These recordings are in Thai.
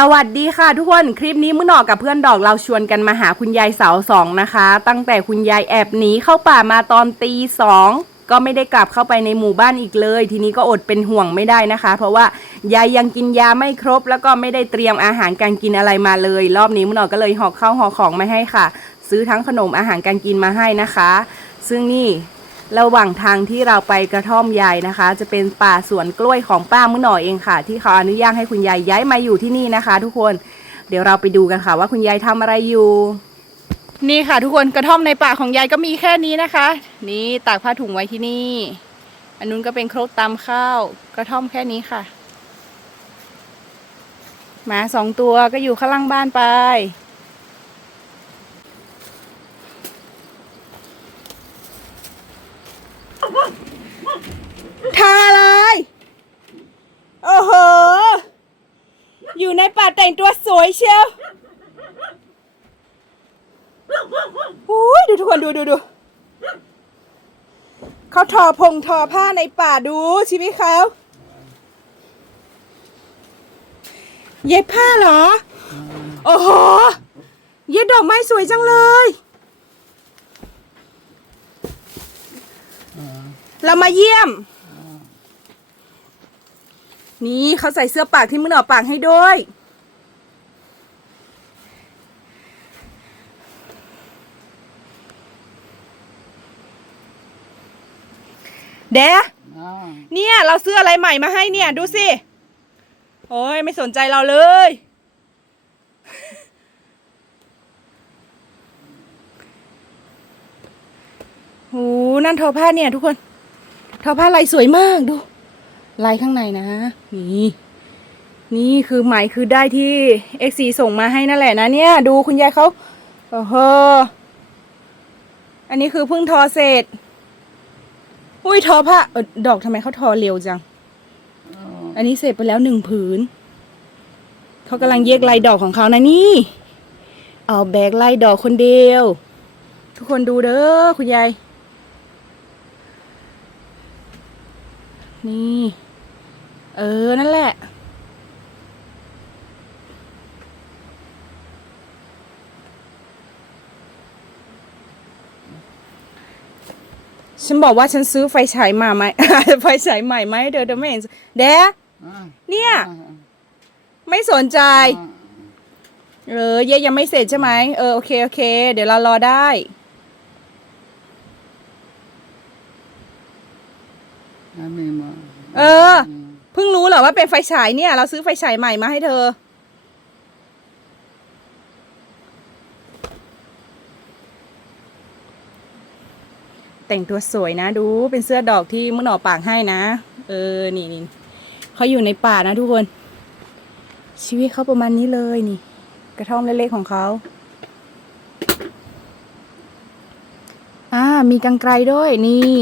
สวัสดีค่ะทุกคนคลิปนี้มื้อหนอกับเพื่อนดอกเราชวนกันมาหาคุณยายเสาสองนะคะ ตั้งแต่คุณยายแอบหนีเข้าป่ามาตอนตีสองก็ไม่ได้กลับเข้าไปในหมู่บ้านอีกเลย ทีนี้ก็อดเป็นห่วงไม่ได้นะคะ เพราะว่ายายยังกินยาไม่ครบ แล้วก็ไม่ได้เตรียมอาหารการกินอะไรมาเลย รอบนี้มื้อหนอก็เลยหอกข้าวหอกของมาให้ค่ะ ซื้อทั้งขนมอาหารการกินมาให้นะคะ ซึ่งนี่ ระหว่างทางที่เราไปกระท่อมยายนะคะ จะเป็นป่าสวนกล้วยของป้ามื้อหน่อยเองค่ะ ที่เขาอนุญาตให้คุณยายย้ายมาอยู่ที่นี่นะคะ ทุกคนเดี๋ยวเราไปดูกันค่ะว่าคุณยายทำอะไรอยู่ นี่ค่ะ ทุกคนกระท่อมในป่าของยายก็มีแค่นี้นะคะ นี่ตากผ้าถุงไว้ที่นี่ อันนู้นก็เป็นครกตำข้าว กระท่อมแค่นี้ค่ะหมาสองตัวก็อยู่ข้างล่างบ้านไป ทาอะไร โอ้โห อยู่ใน ป่าแต่งตัวสวยเชียวหูยดูทุกคนดูดูดูเขาทอพงทอผ้าในป่าดูชีวิตเขาเย็บผ้าเหรอ โอ้โห เย็บดอกไม้สวยจังเลย เรามาเยี่ยม นี่เขาใส่เสื้อปากที่มือหนอปากให้ด้วย เดะเนี่ยเราซื้ออะไรใหม่มาให้เนี่ย ดูสิ โอ้ยไม่สนใจเราเลย โห นั่นทอผ้าเนี่ย ทุกคน ทอผ้าลายสวยมากดู ลายข้างในนะ นี่ นี่คือไหมคือได้ที่ X4 ส่งมาให้นั่นแหละนะเนี่ย ดูคุณยายเขาโอ้โห อันนี้คือเพิ่งทอเสร็จ อุ้ยทอผ้าเออดอกทำไมเขาทอเร็วจัง อันนี้เสร็จไปแล้วหนึ่งผืน เขากำลังเย็กลายดอกของเขานะนี่ เอาแบกลายดอกคนเดียว ทุกคนดูเด้อคุณยาย นี่ เออ นั่นแหละ ฉันบอกว่าฉันซื้อไฟฉายมาไหม ไฟฉายใหม่ไหมเดี๋ยวเดี๋ยวไม่เห็นแดะเนี่ย ไม่สนใจ เออเย่ยังไม่เสร็จใช่ไหมเออโอเคโอเค เดี๋ยวเรารอได้เออเพิ่งรู้เหรอว่าเป็นไฟฉายเนี่ย เราซื้อไฟฉายใหม่มาให้เธอ แต่งตัวสวยนะดูเป็นเสื้อดอกที่มื่อหน่อปากให้นะ เออนี่นี่เขาอยู่ในป่านะทุกคน ชีวิตเขาประมาณนี้เลยนี่ กระท่อมเล็กๆของเขาอ่ามีกังไกรด้วยนี่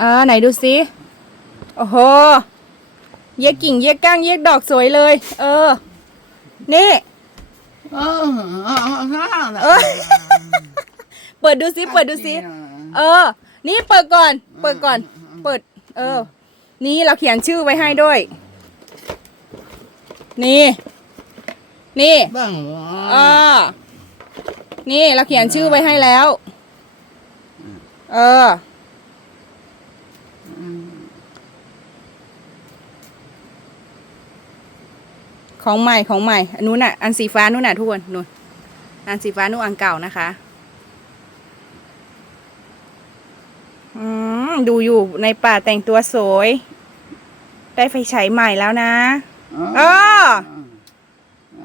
อ่าไหนดูสิโอ้โหเย็กกิ่งเย็กก้างเย็กดอกสวยเลย เออ นี่ เออเปิดดูสิเปิดดูสิเออ นี่เปิดก่อน เปิดก่อน เปิด เออ นี่เราเขียนชื่อไว้ให้ด้วย นี่ นี่บ้างอ่านี่เราเขียนชื่อไว้ให้แล้ว เออของใหม่ของใหม่อันนู้นน่ะ อันสีฟ้านู้นน่ะทุกคนนู่นอันสีฟ้านู่นอันเก่านะคะ อืม ดูอยู่ในป่าแต่งตัวสวย ได้ไฟฉายใหม่แล้วนะเออ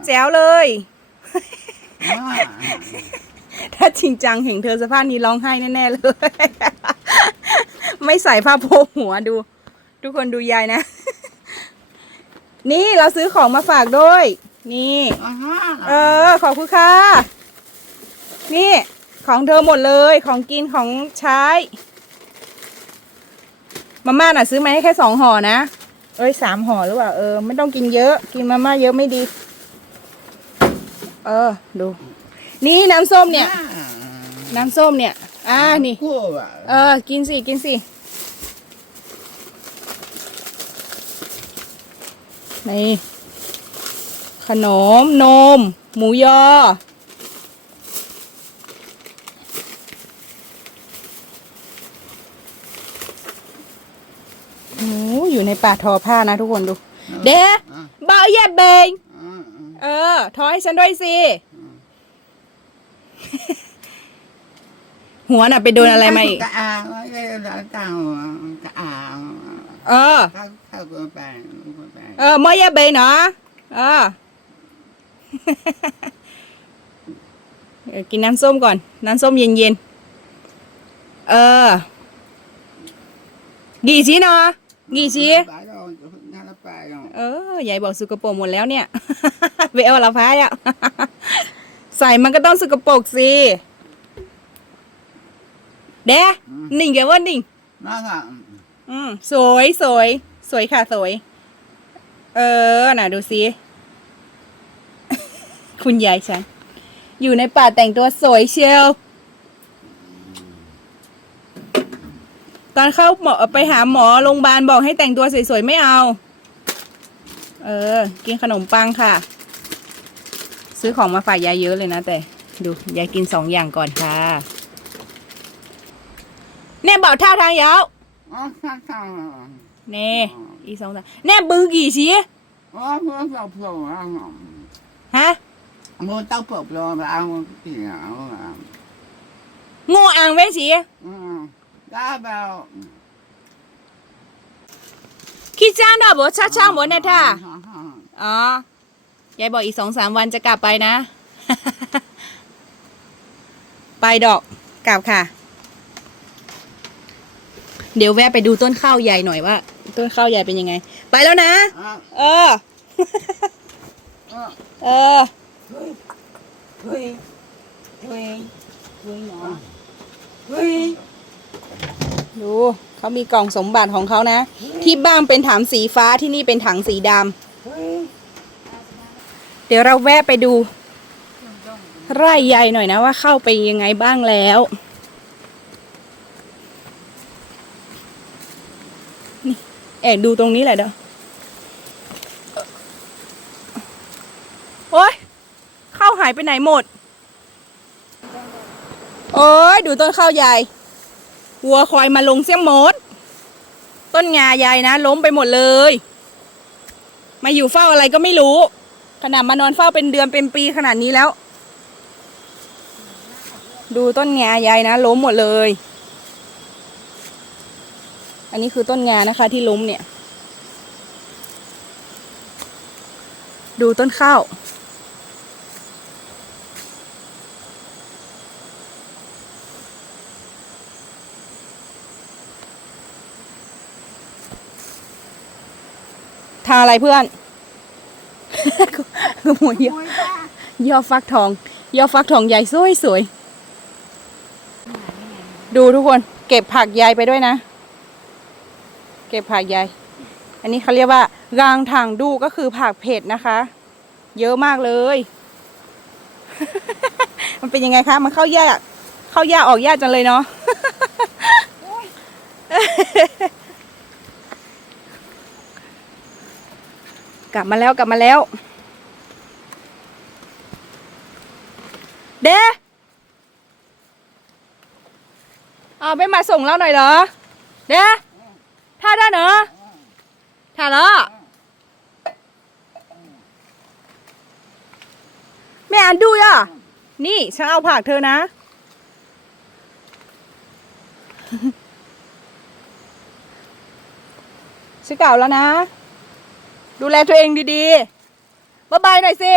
แจ๋วเลย ถ้าจริงจังเห็นเธอสภาพนี้ร้องไห้แน่ๆเลย ไม่ใส่ผ้าโพกหัวดู ทุกคนดูยายนะ นี่เราซื้อของมาฝากด้วย นี่ เออ ขอบคุณค่ะ นี่ของเธอหมดเลย ของกินของใช้ มาม่าน่ะซื้อมาให้แค่สองห่อนะ เอ้ยสามห่อหรือเปล่าเออไม่ต้องกินเยอะ กินมาม่าเยอะไม่ดี เออดู นี่น้ำส้มเนี่ย น้ำส้มเนี่ย อ่านี่คู่อะเออ กินสิกินสินี่ขนมนม หมูยอ โอ้อยู่ ในป่าทอผ้านะทุกคนดู เด้บ่าวแย่เบง เออ ทอให้ฉันด้วยสิ หัวน่ะไปโดนอะไรมาอีกกะอาไม่ได้ละตังกะอาเออเข้าเข้ากันไปไปเออมอแย่เบงเนาะเออเออกินน้ำส้มก่อน น้ำส้มเย็นๆ เออ กี่ชิ้นเนาะ กี่ชิ้นไปเรานั่นไปเราเออยายบอกสุกโปรกหมดแล้วเนี่ยไปเอาละพายอะใส่มันก็ต้องสุกโปรกสิเด้หนิงแกว่าหนิงนั่นอะอืมสวยสวยสวยค่ะสวย เออน่ะดูสิคุณยายฉัน อยู่ในป่าแต่งตัวสวยเชียว ตอนเข้าหมอไปหาหมอโรงพยาบาลบอกให้แต่งตัวสวยๆไม่เอา เออ กินขนมปังค่ะ ซื้อของมาฝากยายเยอะเลยนะแต่ ดูยายกินสองอย่างก่อนค่ะเนี่ยบอกท่าทางยาวอ๋อข้างข้างเน่อีสองสามแน่บือกี่ชีอ๋อเพื่อนเราเพื่อนเราฮะมือเต้าเปิดเราเอาเปียกงูอ่างเวสีอืม ได้เปล่าคิดจ้างดอกบ่ช้าช่างบ่เนี่ยท่าอ๋อยายบอกอีกสองสามวันจะกลับไปนะ ไปดอกกลับค่ะ เดี๋ยวแวะไปดูต้นข้าวใหญ่หน่อยว่า ต้นข้าวใหญ่เป็นยังไง ไปแล้วนะ เออ เออเฮ้ยเฮ้ยเฮ้ยเฮ้ย ดูเขามีกล่องสมบัติของเขานะ ที่บ้านเป็นถังสีฟ้าที่นี่เป็นถังสีดำเดี๋ยวเราแวะไปดูไร่ใหญ่หน่อยนะว่าเข้าไปยังไงบ้างแล้ว นี่แอบดูตรงนี้แหละเด้อโอ้ยเข้าหายไปไหนหมด โอ้ยดูต้นข้าวใหญ่ วัวคอยมาลงเสียหมด ต้นงาใหญ่นะ ล้มไปหมดเลย มาอยู่เฝ้าอะไรก็ไม่รู้ ขนาดมานอนเฝ้าเป็นเดือนเป็นปีขนาดนี้แล้ว ดูต้นงาใหญ่นะ ล้มหมดเลย อันนี้คือต้นงานะคะที่ล้มเนี่ย ดูต้นข้าว ทาอะไรเพื่อน คือหมวยยอยอฟักทอง ยอฟักทองใหญ่สวยสวย ดูทุกคน เก็บผักใยไปด้วยนะ เก็บผักใย อันนี้เขาเรียกว่ารางถังดูก็คือผักเผ็ดนะคะ เยอะมากเลย มันเป็นยังไงคะ มันเข้ายาก เข้ายากออกยากจังเลยเนาะ กลับมาแล้วกลับมาแล้ว เด้เอาไม่มาส่งเราหน่อยเหรอ เด้ท่าได้เนอะท่าเหรอแม่อ่านดูอะนี่ฉันเอาผักเธอนะ ชื่อเก่าแล้วนะ ดูแลตัวเองดีๆบ๊ายบายหน่อยสิ